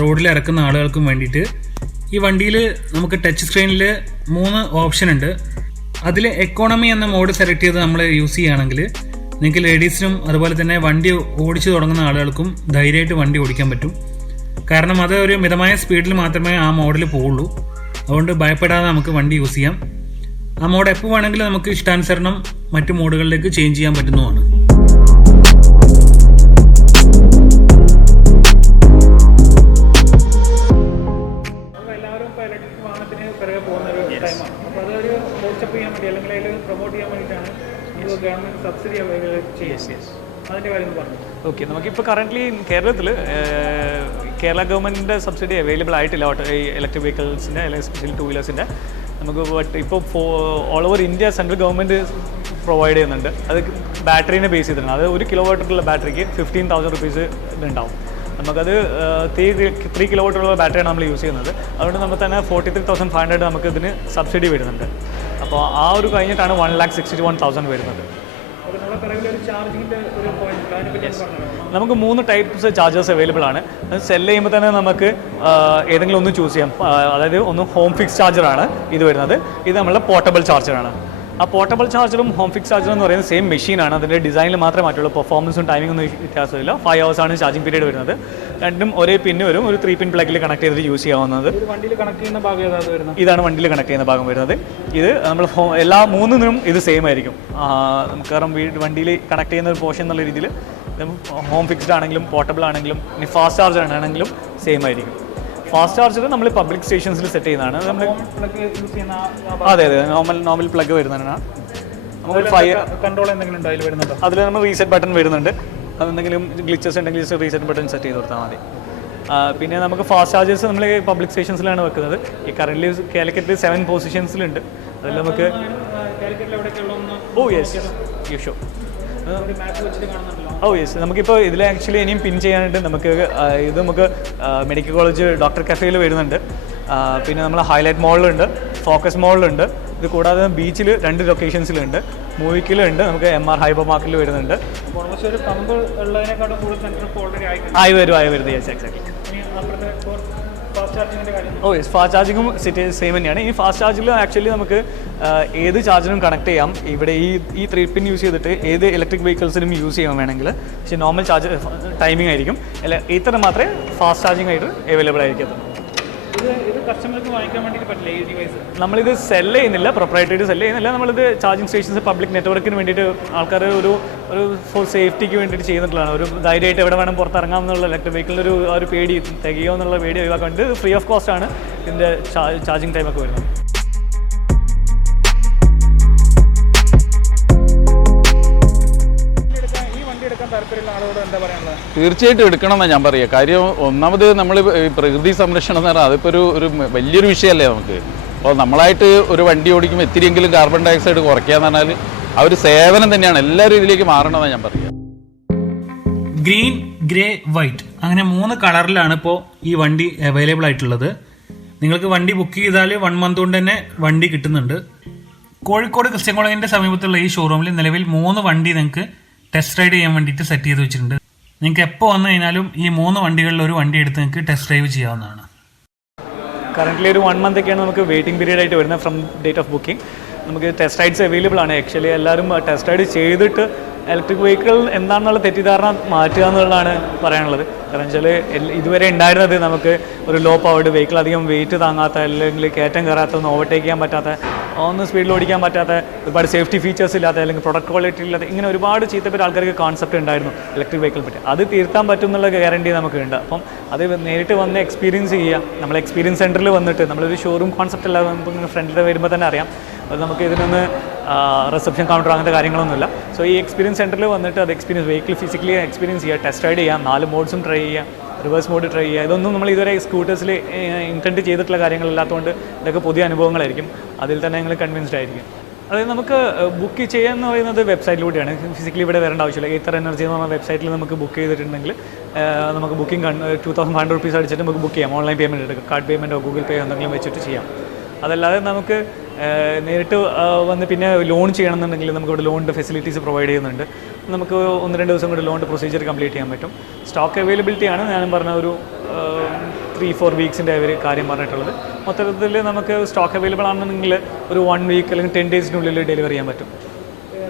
റോഡിൽ ഇറക്കുന്ന ആളുകൾക്കും വേണ്ടിയിട്ട് ഈ വണ്ടിയിൽ നമുക്ക് ടച്ച് സ്ക്രീനിൽ 3 ഓപ്ഷൻ ഉണ്ട്. അതിൽ എക്കോണമി എന്ന മോഡ് സെലക്ട് ചെയ്ത് നമ്മൾ യൂസ് ചെയ്യുകയാണെങ്കിൽ നിങ്ങൾക്ക് ലേഡീസിനും അതുപോലെ തന്നെ വണ്ടി ഓടിച്ച് തുടങ്ങുന്ന ആളുകൾക്കും ധൈര്യമായിട്ട് വണ്ടി ഓടിക്കാൻ പറ്റും. കാരണം അത് ഒരു മിതമായ സ്പീഡിൽ മാത്രമേ ആ മോഡിൽ പോവുള്ളൂ. അതുകൊണ്ട് ഭയപ്പെടാതെ നമുക്ക് വണ്ടി യൂസ് ചെയ്യാം. ആ മോഡ് എപ്പോൾ വേണമെങ്കിലും നമുക്ക് ഇഷ്ടാനുസരണം മറ്റു മോഡുകളിലേക്ക് ചേഞ്ച് ചെയ്യാൻ പറ്റുന്നതാണ്. എല്ലാവരും ഇപ്പോൾ ഇലക്ട്രിക് വാഹനത്തിന് പിറകെ പോകുന്ന ഒരു ടൈമാണ്. അപ്പോൾ അതൊരു ബൂസ്റ്റപ്പ് ചെയ്യാൻ വേണ്ടി അല്ലെങ്കിൽ അതിൽ പ്രൊമോട്ട് ചെയ്യാൻ വേണ്ടിയിട്ടാണ് നമുക്ക് ഗവൺമെൻറ് സബ്സിഡി അവൈലബിൾ ചെയ്യുന്നത്. അതിൻ്റെ കാര്യം പറഞ്ഞു. ഓക്കെ, നമുക്കിപ്പോൾ കറൻ്റ്ലി കേരളത്തിൽ കേരള ഗവൺമെൻറ്റിൻ്റെ സബ്സിഡി അവൈലബിൾ ആയിട്ടില്ല ഈ ഇലക്ട്രിക് വെഹിക്കിൾസിൻ്റെ അല്ലെങ്കിൽ സ്പെഷ്യൽ 2 വീലേഴ്സിൻ്റെ. നമുക്ക് ഇപ്പോൾ all over India central government provide ചെയ്യുന്നുണ്ട്. അത് ബാറ്ററീനെ ബേസ് ചെയ്തിട്ടുണ്ട്. അത് 1 കിലോവാട്ടുള്ള ബാറ്ററിക്ക് 15,000 റുപ്പീസ് ഇതുണ്ടാവും. നമുക്കത് 3 കിലോവാട്ടുള്ള ബാറ്ററിയാണ് നമ്മൾ യൂസ് ചെയ്യുന്നത്. അതുകൊണ്ട് നമുക്ക് തന്നെ 43,500 നമുക്ക് ഇതിന് സബ്സിഡി വരുന്നുണ്ട്. അപ്പോൾ ആ ഒരു കഴിഞ്ഞിട്ടാണ് 1,61,000 വരുന്നത്. നമുക്ക് 3 ടൈപ്സ് ചാർജേഴ്സ് അവൈലബിൾ ആണ്. സെല് ചെയ്യുമ്പോൾ തന്നെ നമുക്ക് ഏതെങ്കിലും ഒന്ന് ചൂസ് ചെയ്യാം. അതായത് ഒന്ന് ഹോം ഫിക്സ് ചാർജറാണ് ഇത് വരുന്നത്. ഇത് നമ്മളുടെ പോർട്ടബിൾ ചാർജറാണ്. ആ പോർട്ടബിൾ ചാർജറും ഹോം ഫിക്സ് ചാർജറും എന്ന് പറയുന്നത് സെയിം മെഷീനാണ്. അതിൻ്റെ ഡിസൈനിൽ മാത്രമേ മാറ്റുള്ളൂ. പെർഫോമൻസും ടൈമിംഗ് ഒന്നും വ്യത്യാസമില്ല. 5 hours ആണ് ചാർജിങ് പീരീഡ് വരുന്നത്. രണ്ടും ഒരേ പിന്ന് വരും. ഒരു 3 പിൻ പ്ലഗിൽ കണക്ട് ചെയ്തിട്ട് യൂസ് ചെയ്യാവുന്നത്. വണ്ടിയിൽ കണക്ട് ചെയ്യുന്ന ഭാഗം ഏതാണ് വരുന്നത്? ഇതാണ് വണ്ടിയിൽ കണക്ട് ചെയ്യുന്ന ഭാഗം വരുന്നത്. ഇത് നമ്മൾ എല്ലാ 3നും ഇത് സെയിം ആയിരിക്കും. കാരണം വണ്ടിയിൽ കണക്ട് ചെയ്യുന്ന ഒരു പോർഷൻ എന്നുള്ള രീതിയിൽ ഹോം ഫിക്സ്ഡ് ആണെങ്കിലും പോർട്ടബിൾ ആണെങ്കിലും ഇനി ഫാസ്റ്റ് ചാർജർ ആണെങ്കിലും സെയിം ആയിരിക്കും. ഫാസ്റ്റ് ചാർജർ നമ്മൾ പബ്ലിക് സ്റ്റേഷൻസിൽ സെറ്റ് ചെയ്യുന്നതാണ്. നമ്മൾ അതെ നോർമൽ പ്ലഗ് വരുന്നതാണ്. കൺട്രോൾ എന്തെങ്കിലും ഉണ്ടോ അതിൽ വരുന്നുണ്ടോ? അതിൽ നമ്മൾ റീസെറ്റ് ബട്ടൺ വരുന്നുണ്ട്. അതെന്തെങ്കിലും ഗ്ലിച്ചസ് ഉണ്ടെങ്കിൽ റീസെറ്റ് ബട്ടൺ സെറ്റ് ചെയ്ത് കൊടുത്താൽ മതി. പിന്നെ നമുക്ക് ഫാസ്റ്റ് ചാർജേഴ്സ് നമ്മൾ പബ്ലിക് സ്റ്റേഷൻസിലാണ് വെക്കുന്നത്. ഈ കറൻ്റ് കാലിക്കറ്റിൽ 7 പൊസിഷൻസിലുണ്ട്. അതിൽ നമുക്ക് ഷോ യെസ് നമുക്കിപ്പോൾ ഇതിൽ ആക്ച്വലി ഇനിയും പിൻ ചെയ്യാനായിട്ട് ഇത് നമുക്ക് മെഡിക്കൽ കോളേജ് ഡോക്ടർ കഫേയിൽ വരുന്നുണ്ട്. പിന്നെ നമ്മൾ ഹൈലൈറ്റ് മോളിലുണ്ട്, ഫോക്കസ് മോളിലുണ്ട്. ഇത് കൂടാതെ ബീച്ചിൽ 2 ലൊക്കേഷൻസിലുണ്ട്, മൂവിക്കിലുണ്ട്, നമുക്ക് MR ഹൈബർ മാർക്കറ്റിൽ വരുന്നുണ്ട്. ആയി വരും യെസ് എക്സാക്ട്ലി. ഫാസ്റ്റ് ചാർജിങ്ങും സെയിം തന്നെയാണ്. ഈ ഫാസ്റ്റ് ചാർജിൽ ആക്ച്വലി നമുക്ക് ഏത് ചാർജറും കണക്ട് ചെയ്യാം. ഇവിടെ ഈ 3 പിൻ യൂസ് ചെയ്തിട്ട് ഏത് ഇലക്ട്രിക് വെഹിക്കിൾസിനും യൂസ് ചെയ്യാൻ വേണമെങ്കിൽ. പക്ഷേ നോർമൽ ചാർജ് ടൈമിംഗ് ആയിരിക്കും. അല്ല ഇത്ര മാത്രമേ ഫാസ്റ്റ് ചാർജിങ് ആയിട്ട് അവൈലബിൾ ആയിരിക്കത്തുള്ളൂ. ഇത് കസ്റ്റമർക്ക് വാങ്ങിക്കാൻ വേണ്ടിയിട്ട് പറ്റില്ല ഈ ഡിവൈസ്? നമ്മളിത് സെല് ചെയ്യുന്നില്ല, പ്രൊപ്രൈറ്ററി സെല് ചെയ്യുന്നില്ല. നമ്മളിത് ചാർജിങ് സ്റ്റേഷൻസ് പബ്ലിക് നെറ്റ്വർക്കിന് വേണ്ടിയിട്ട് ആൾക്കാർ ഒരു ഫോർ സേഫ്റ്റിക്ക് വേണ്ടിയിട്ട് ചെയ്യുന്നിട്ടുള്ളതാണ്. ഒരു ധൈര്യമായിട്ട് എവിടെ വേണം പുറത്തിറങ്ങാം എന്നുള്ള ഇലക്ട്രിക് വെഹിക്കിളിൻ്റെ ഒരു പേടി തികയോ എന്നുള്ള പേടി ഒഴിവാക്കാൻ വേണ്ടി ഫ്രീ ഓഫ് കോസ്റ്റ് ആണ് ഇതിൻ്റെ ചാർജിങ് ടൈമൊക്കെ വരുന്നത്. തീർച്ചയായിട്ടും എടുക്കണമെന്നാണ് ഞാൻ പറയുക. കാര്യം ഒന്നാമത് നമ്മൾ പ്രകൃതി സംരക്ഷണം എന്ന് പറഞ്ഞാൽ അതിപ്പോൾ ഒരു വലിയൊരു വിഷയമല്ലേ നമുക്ക്. അപ്പോൾ നമ്മളായിട്ട് ഒരു വണ്ടി ഓടിക്കുമ്പോൾ ഇത്തിരിയെങ്കിലും കാർബൺ ഡൈ ഓക്സൈഡ് കുറയ്ക്കുക എന്ന് പറഞ്ഞാൽ ആ ഒരു സേവനം തന്നെയാണ്. എല്ലാവരും ഇതിലേക്ക് മാറണമെന്നാണ് ഞാൻ പറയുക. ഗ്രീൻ, ഗ്രേ, വൈറ്റ് അങ്ങനെ 3 കളറിലാണ് ഇപ്പോൾ ഈ വണ്ടി അവൈലബിൾ ആയിട്ടുള്ളത്. നിങ്ങൾക്ക് വണ്ടി ബുക്ക് ചെയ്താൽ 1 month കൊണ്ട് തന്നെ വണ്ടി കിട്ടുന്നുണ്ട്. കോഴിക്കോട് ക്രിസ്ത്യൻ കോളേജിൻ്റെ സമീപത്തുള്ള ഈ ഷോറൂമിൽ നിലവിൽ 3 വണ്ടി നിങ്ങൾക്ക് ടെസ്റ്റ് റൈഡ് ചെയ്യാൻ വേണ്ടിയിട്ട് സെറ്റ് ചെയ്ത് വെച്ചിട്ടുണ്ട്. നിങ്ങൾക്ക് എപ്പോൾ വന്നു കഴിഞ്ഞാലും ഈ 3 വണ്ടികളിൽ ഒരു വണ്ടി എടുത്ത് നിങ്ങൾക്ക് ടെസ്റ്റ് ഡ്രൈവ് ചെയ്യാവുന്നതാണ്. കറൻ്റ്ലി ഒരു 1 month ഒക്കെയാണ് നമുക്ക് വെയിറ്റിംഗ് പീരീഡ് ആയിട്ട് വരുന്നത് ഫ്രം ഡേറ്റ് ഓഫ് ബുക്കിംഗ്. നമുക്ക് ടെസ്റ്റ് റൈഡ്സ് അവൈലബിൾ ആണ്. ആക്ച്വലി എല്ലാവരും ടെസ്റ്റ് റൈഡ് ചെയ്തിട്ട് ഇലക്ട്രിക് വെഹിക്കിൾ എന്താണെന്നുള്ള തെറ്റിദ്ധാരണ മാറ്റുക എന്നുള്ളതാണ് പറയാനുള്ളത്. കാരണം വെച്ചാൽ ഇതുവരെ ഉണ്ടായിരുന്നത് നമുക്ക് ഒരു ലോ പവർഡ് വെഹിക്കിൾ, അധികം വെയിറ്റ് താങ്ങാത്ത, അല്ലെങ്കിൽ കയറ്റം കയറാത്ത, ഒന്ന് ഓവർടേക്ക് ചെയ്യാൻ പറ്റാത്ത, ഒന്ന് സ്പീഡിൽ ഓടിക്കാൻ പറ്റാത്ത, ഒരുപാട് സേഫ്റ്റി ഫീച്ചേഴ്സ് ഇല്ലാത്ത, അല്ലെങ്കിൽ പ്രൊഡക്റ്റ് ക്വാളിറ്റി ഇല്ലാത്ത, ഇങ്ങനെ ഒരുപാട് ചീത്തപ്പേര് ആൾക്കാർക്ക് കോൺസെപ്റ്റ് ഉണ്ടായിരുന്നു ഇലക്ട്രിക് വെഹിക്കിൾ പറ്റി. അത് തീർത്താൻ പറ്റും എന്നുള്ള ഗ്യാരണ്ടി നമുക്കുണ്ട്. അപ്പം അത് നേരിട്ട് വന്ന് എക്സ്പീരിയൻസ് ചെയ്യുക. നമ്മൾ എക്സ്പീരിയൻസ് സെൻറ്ററിൽ വന്നിട്ട് നമ്മളൊരു ഷോറൂം കോൺസെപ്റ്റ് അല്ലാതെ നമുക്ക് ഫ്രണ്ടിൽ വരുമ്പോൾ തന്നെ അറിയാം. അത് നമുക്ക് ഇതിനൊന്ന് റിസപ്ഷൻ കൗണ്ടർ അങ്ങനത്തെ കാര്യങ്ങളൊന്നുമില്ല. സോ ഈ എക്സ്പീരിയൻസ് സെൻറ്ററിൽ വന്നിട്ട് അത് വെഹിക്കിൾ ഫിസിക്കലി എക്സ്പീരിയൻസ് ചെയ്യുക, ടെസ്റ്റ് റൈഡ് ചെയ്യാം, 4 മോഡ്സും ട്രൈ ചെയ്യുക, റിവേഴ്സ് മോഡ് ട്രൈ ചെയ്യുക. ഇതൊന്നും നമ്മൾ ഇതുവരെ സ്കൂട്ടേഴ്സിൽ ഇൻറ്റൻറ്റ് ചെയ്തിട്ടുള്ള കാര്യങ്ങളില്ലാത്തതുകൊണ്ട് ഇതൊക്കെ പുതിയ അനുഭവങ്ങളായിരിക്കും. അതിൽ തന്നെ നിങ്ങൾ കൺവിൻസ്ഡ് ആയിരിക്കും. അതായത് നമുക്ക് ബുക്ക് ചെയ്യാന്ന് പറയുന്നത് വെബ്സൈറ്റിലൂടെയാണ്. ഫിസിക്കലി ഇവിടെ വരേണ്ട ആവശ്യമില്ല. ഈത്തർ എനർജി എന്ന് പറഞ്ഞ വെബ്സൈറ്റിൽ നമുക്ക് ബുക്ക് ചെയ്തിട്ടുണ്ടെങ്കിൽ നമുക്ക് ബുക്കിംഗ് 2500 rupees അടിച്ചിട്ട് നമുക്ക് ബുക്ക് ചെയ്യാം. ഓൺലൈൻ പേയ്മെൻറ്റ് എടുക്കുക, കാർഡ് പേയ്മെൻറ്റോ ഗൂഗിൾ പേ എന്തെങ്കിലും വെച്ചിട്ട് ചെയ്യാം. അതല്ലാതെ നമുക്ക് നേരിട്ട് വന്ന് പിന്നെ ലോൺ ചെയ്യണമെന്നുണ്ടെങ്കിൽ നമുക്കിവിടെ ലോണിൻ്റെ ഫെസിലിറ്റീസ് പ്രൊവൈഡ് ചെയ്യുന്നുണ്ട്. നമുക്ക് 1-2 ദിവസം കൊണ്ട് ലോണിൻ്റെ പ്രൊസീജിയർ കംപ്ലീറ്റ് ചെയ്യാൻ പറ്റും. സ്റ്റോക്ക് അവൈലബിലിറ്റിയാണ് ഞാനും പറഞ്ഞ ഒരു 3-4 വീക്സിൻ്റെ അവർ കാര്യം പറഞ്ഞിട്ടുള്ളത്. മൊത്തത്തിൽ നമുക്ക് സ്റ്റോക്ക് അവൈലബിൾ ആണെന്നുണ്ടെങ്കിൽ ഒരു 1 വീക്ക് അല്ലെങ്കിൽ 10 ഡേയ്സിനുള്ളിൽ ഡെലിവറി ചെയ്യാൻ പറ്റും.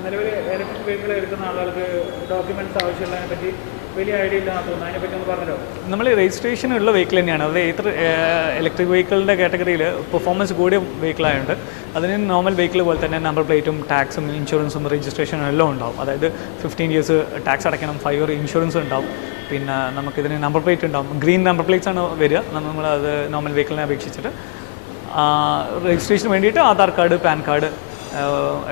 നിലവിൽ ഇലക്ട്രിക് വെഹിക്കിൾ എടുക്കുന്ന ആളുകൾക്ക് ഡോക്യുമെൻറ്റ്സ് ആവശ്യമുള്ളതിനെ പറ്റി വലിയ ഐഡിയ ഇല്ലാന്ന് തോന്നുന്നു. അതിനെപ്പറ്റി ഒന്ന് പറഞ്ഞല്ലോ. നമ്മൾ രജിസ്ട്രേഷൻ ഉള്ള വെഹിക്കിൾ തന്നെയാണ്. അത് ഇലക്ട്രിക് വെഹിക്കിളിൻ്റെ കാറ്റഗറിയിൽ പെർഫോമൻസ് കൂടിയ വെഹിക്കിളായതുകൊണ്ട് അതിന് നോർമൽ വെഹിക്കിൾ പോലെ തന്നെ നമ്പർ പ്ലേറ്റും ടാക്സും ഇൻഷുറൻസും രജിസ്ട്രേഷനും എല്ലാം ഉണ്ടാവും. അതായത് 15 years ടാക്സ് അടയ്ക്കണം, 5 year ഇൻഷുറൻസ് ഉണ്ടാവും. പിന്നെ നമുക്കിതിന് നമ്പർ പ്ലേറ്റ് ഉണ്ടാവും. ഗ്രീൻ നമ്പർ പ്ലേറ്റ്സ് ആണ് വരിക. നമ്മളത് നോർമൽ വെഹിക്കിളിനെ അപേക്ഷിച്ചിട്ട് രജിസ്ട്രേഷന് വേണ്ടിയിട്ട് ആധാർ കാർഡ്, പാൻ കാർഡ്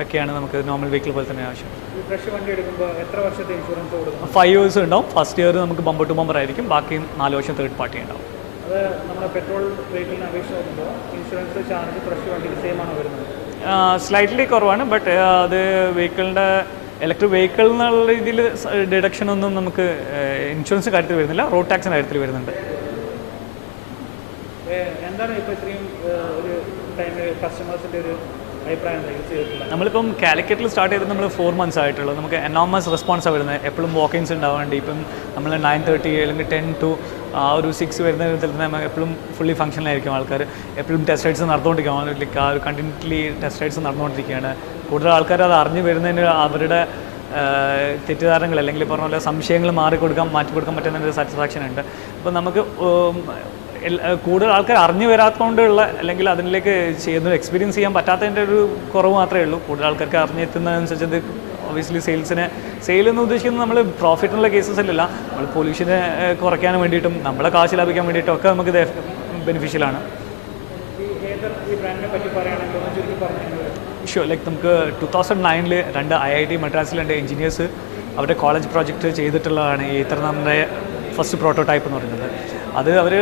ഒക്കെയാണ് നമുക്ക് നോർമൽ വെഹിക്കിൾ പോലെ തന്നെ ആവശ്യം. ഫ്രഷ് വണ്ടി എടുക്കുമ്പോൾ എത്ര വർഷത്തെ ഇൻഷുറൻസ് കൊടുക്കും? 5 years ഉണ്ടാവും. ഫസ്റ്റ് ഇയർ നമുക്ക് ബമ്പർ ടു ബമ്പർ ആയിരിക്കും. ബാക്കി 4 വർഷം തേർഡ് പാർട്ടി ഉണ്ടാവും. അത് നമ്മുടെ പെട്രോൾ വെഹിക്കിളിനെ അപേക്ഷിച്ച് നോക്കുമ്പോൾ ഇൻഷുറൻസ് ചാർജ് ഫ്രഷ് വണ്ടിക്ക് സെയിം ആണോ വരുന്നത്? സ്ലൈറ്റ്ലി കുറവാണ്. ബട്ട് അത് വെഹിക്കിളിൻ്റെ ഇലക്ട്രിക് വെഹിക്കിൾ എന്നുള്ള രീതിയിൽ ഡിഡക്ഷൻ ഒന്നും നമുക്ക് ഇൻഷുറൻസ് കാര്യത്തിൽ വരുന്നില്ല, റോഡ് ടാക്സിൻ്റെ കാര്യത്തിൽ വരുന്നുണ്ട്. എന്താണ് ഇപ്പോൾ ഇത്രയും ഒരു ടൈമിൽ കസ്റ്റമേഴ്സിൻ്റെ ഒരു അഭിപ്രായം യൂസ് ചെയ്തിട്ടില്ല? നമ്മളിപ്പം കാലിക്കറ്റിൽ സ്റ്റാർട്ട് ചെയ്തിട്ട് നമ്മൾ 4 months ആയിട്ടുള്ളൂ. നമുക്ക് എനോമസ് റെസ്പോൺസാണ് വരുന്നത്. എപ്പോഴും വാക്കിങ്സ് ഉണ്ടാവാണ്ട്. ഇപ്പം നമ്മൾ 9:30 അല്ലെങ്കിൽ 10 to 6 വരുന്ന വിധത്തിൽ തന്നെ എപ്പോഴും ഫുള്ളി ഫംഗ്ഷനിലായിരിക്കും ആൾക്കാർ. എപ്പോഴും ടെസ്റ്റ് റൈഡ്സ് നടന്നുകൊണ്ടിരിക്കുകയാണ്. ആ ഒരു കണ്ടിന്യൂസ്ലി ടെസ്റ്റ് റൈഡ്സ് നടന്നുകൊണ്ടിരിക്കുകയാണ്. കൂടുതൽ ആൾക്കാർ അത് അറിഞ്ഞു വരുന്നതിന് അവരുടെ തെറ്റിദ്ധാരണകൾ അല്ലെങ്കിൽ പറഞ്ഞ പോലെ സംശയങ്ങൾ മാറ്റി കൊടുക്കാൻ പറ്റുന്നൊരു സാറ്റിസ്ഫാക്ഷൻ ഉണ്ട്. അപ്പോൾ നമുക്ക് കൂടുതൽ ആൾക്കാർ അറിഞ്ഞു വരാത്തതുകൊണ്ടുള്ള അല്ലെങ്കിൽ അതിലേക്ക് ചെയ്യുന്ന എക്സ്പീരിയൻസ് ചെയ്യാൻ പറ്റാത്തതിൻ്റെ ഒരു കുറവ് മാത്രമേ ഉള്ളൂ. കൂടുതൽ ആൾക്കാർക്ക് അറിഞ്ഞെത്തുന്നതനുസരിച്ച് അത് ഒബിയസ്ലി സെയിൽ എന്ന് ഉദ്ദേശിക്കുന്നത് നമ്മൾ പ്രോഫിറ്റിനുള്ള കേസസിലല്ല, നമ്മൾ പൊല്യൂഷനെ കുറയ്ക്കാൻ വേണ്ടിയിട്ടും നമ്മളെ കാശ് ലാഭിക്കാൻ വേണ്ടിയിട്ടും ഒക്കെ നമുക്ക് ഇത് ബെനിഫിഷ്യലാണ്. ഈ ബ്രാൻഡിനെ പറ്റി പറയുകയാണെങ്കിൽ ഒന്ന് ചുരുക്കി പറഞ്ഞു. ഷുവർ. ലൈക്ക് നമുക്ക് 2009 2 IIT മദ്രാസിൽ 2 എഞ്ചിനീയേഴ്സ് അവരുടെ കോളേജ് പ്രോജക്റ്റ് ചെയ്തിട്ടുള്ളതാണ് ഈ നമ്മുടെ ഫസ്റ്റ് പ്രോട്ടോടൈപ്പ് എന്ന് പറയുന്നത്. അത് അവർ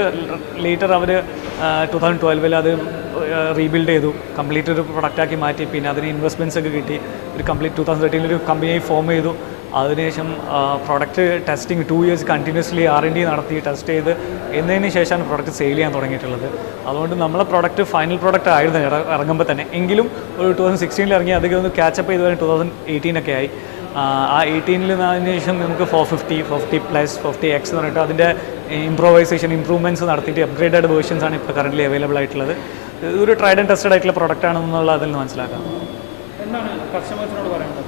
ലേറ്റർ 2012 അത് റീബിൽഡ് ചെയ്തു, കംപ്ലീറ്റ് ഒരു പ്രൊഡക്റ്റാക്കി മാറ്റി. പിന്നെ അതിന് ഇൻവെസ്റ്റ്മെൻറ്റ്സ് ഒക്കെ കിട്ടി. ഒരു കംപ്ലീറ്റ് 2013 ഒരു കമ്പനി ഫോം ചെയ്തു. അതിനുശേഷം product testing 2 years continuously R&D നടത്തി ടെസ്റ്റ് ചെയ്ത് എന്നതിന് ശേഷമാണ് പ്രൊഡക്റ്റ് സെയിൽ ചെയ്യാൻ തുടങ്ങിയിട്ടുള്ളത്. അതുകൊണ്ട് നമ്മളെ പ്രൊഡക്റ്റ് ഫൈനൽ പ്രൊഡക്റ്റ് ആയിരുന്നു ഇറങ്ങുമ്പോൾ തന്നെ. എങ്കിലും ഒരു 2016 ഇറങ്ങി അധികം ഒന്ന് ക്യാച്ചപ്പ് ചെയ്ത് 2018 ആയി. ആ 18 അതിന് ശേഷം നമുക്ക് 450, 40+, 40X എന്ന് പറഞ്ഞിട്ട് അതിൻ്റെ ഇംപ്രൂവ്മെൻറ്റ്സ് നടത്തിയിട്ട് അപ്ഗ്രേഡഡ് വേർഷൻസാണ് ഇപ്പോൾ കറൻ്റ്ലി അവൈലബിൾ ആയിട്ടുള്ളത്. ഇതൊരു ട്രൈഡ് ആൻഡ് ടെസ്റ്റഡ് ആയിട്ടുള്ള പ്രൊഡക്റ്റ് ആണെന്നുള്ള അതിൽ നിന്ന് മനസ്സിലാക്കാം. എന്താണ് കസ്റ്റമേഴ്സിനോട് പറയുന്നത്?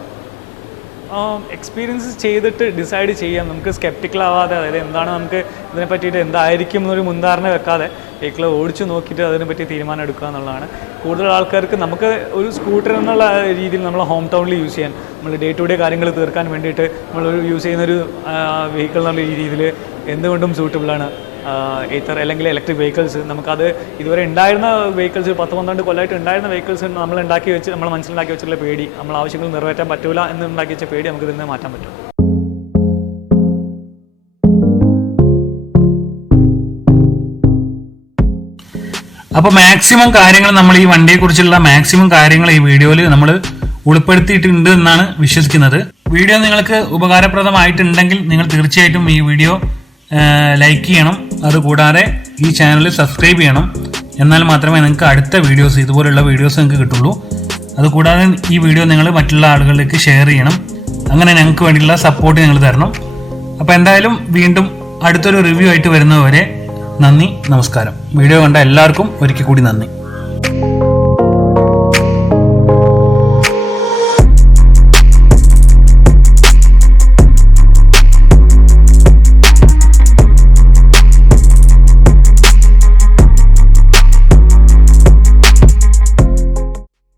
എക്സ്പീരിയൻസ് ചെയ്തിട്ട് ഡിസൈഡ് ചെയ്യാം. നമുക്ക് സ്കെപ്റ്റിക്കൽ ആവാതെ, അതായത് എന്താണ് നമുക്ക് ഇതിനെ പറ്റിയിട്ട് എന്തായിരിക്കും എന്നൊരു മുൻധാരണ വെക്കാതെ വെഹിക്കിൾ ഓടിച്ചു നോക്കിയിട്ട് അതിനെപ്പറ്റി തീരുമാനം എടുക്കുക എന്നുള്ളതാണ്. കൂടുതൽ ആൾക്കാർക്ക് നമുക്ക് ഒരു സ്കൂട്ടർ എന്നുള്ള രീതിയിൽ നമ്മൾ ഹോം ടൗണിൽ യൂസ് ചെയ്യാൻ, നമ്മൾ ഡേ ടു ഡേ കാര്യങ്ങൾ തീർക്കാൻ വേണ്ടിയിട്ട് നമ്മൾ യൂസ് ചെയ്യുന്നൊരു വെഹിക്കിൾ എന്നുള്ള രീതിയിൽ എന്തുകൊണ്ടും സൂട്ടബിളാണ് ഈത്തർ അല്ലെങ്കിൽ ഇലക്ട്രിക് വെഹിക്കിൾസ്. നമുക്കത് ഇതുവരെ ഉണ്ടായിരുന്ന വെഹിക്കിൾസ് 10-12 കൊല്ലമായിട്ട് ഉണ്ടായിരുന്ന വെഹിക്കിൾസ് നമ്മൾ മനസ്സിലുണ്ടാക്കി വെച്ചിട്ടുള്ള പേടി, നമ്മൾ ആവശ്യങ്ങൾ നിറവേറ്റാൻ പറ്റില്ല എന്ന് ഉണ്ടാക്കി വെച്ച പേടി നമുക്ക് ഇതിൽ മാറ്റാൻ പറ്റും. അപ്പോൾ മാക്സിമം കാര്യങ്ങൾ നമ്മൾ ഈ വണ്ടിയെക്കുറിച്ചുള്ള മാക്സിമം കാര്യങ്ങൾ ഈ വീഡിയോയിൽ നമ്മൾ ഉൾപ്പെടുത്തിയിട്ടുണ്ട് എന്നാണ് വിശ്വസിക്കുന്നത്. വീഡിയോ നിങ്ങൾക്ക് ഉപകാരപ്രദമായിട്ടുണ്ടെങ്കിൽ നിങ്ങൾ തീർച്ചയായിട്ടും ഈ വീഡിയോ ലൈക്ക് ചെയ്യണം. അതുകൂടാതെ ഈ ചാനൽ സബ്സ്ക്രൈബ് ചെയ്യണം. എന്നാൽ മാത്രമേ നിങ്ങൾക്ക് അടുത്ത വീഡിയോസ്, ഇതുപോലുള്ള വീഡിയോസ് നിങ്ങൾക്ക് കിട്ടുള്ളൂ. അതുകൂടാതെ ഈ വീഡിയോ നിങ്ങൾ മറ്റുള്ള ആളുകളിലേക്ക് ഷെയർ ചെയ്യണം. അങ്ങനെ ഞങ്ങൾക്ക് വേണ്ടിയുള്ള സപ്പോർട്ട് നിങ്ങൾ തരണം. അപ്പോൾ എന്തായാലും വീണ്ടും അടുത്തൊരു റിവ്യൂ ആയിട്ട് വരുന്നതുവരെ നന്ദി, നമസ്കാരം. വീഡിയോ കണ്ട എല്ലാവർക്കും ഒരിക്കൽ കൂടി നന്ദി.